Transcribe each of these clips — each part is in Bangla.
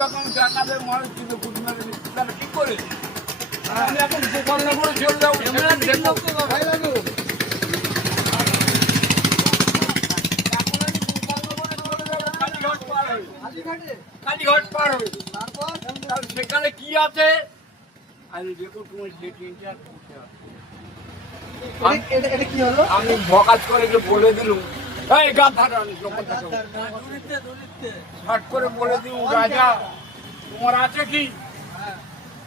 তখন টাকাদের মানুষ ছিল কুটুমারে তারা কি করে আমি এখন গোপালনা করে চলে যাবো কালীঘাট পার হয়ে সেখানে কি আছে আমি দেখো তোমার আমি ভকাজ করে যে বলে দিলুম এই গাধাটা হাট করে বলে দিলুম রাজা তোমার আছে কি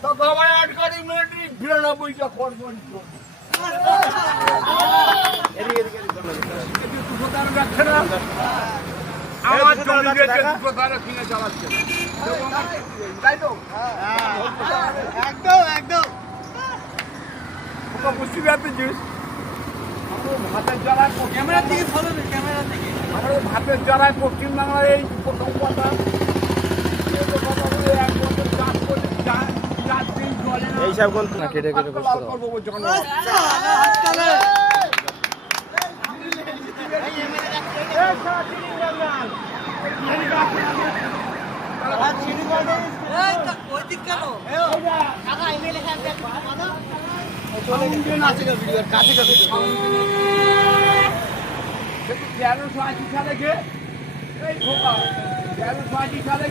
তো বাবাই আটকারি মিলিটারি ৯২টা করবেন আমার জমি বেচে ২০০ টাকা কিনে চালাচ্ছে তাই তো একদম একদম বুঝতে পারছিস ভাতের জ্বালায় ক্যামেরা থেকে ফলো ক্যামেরা থেকে আমাদের ভাতের জ্বালায় পশ্চিমবাংলার এই প্রথম কথা এইসব কোন না কেটে কেটে বসে সালে 1380 সালে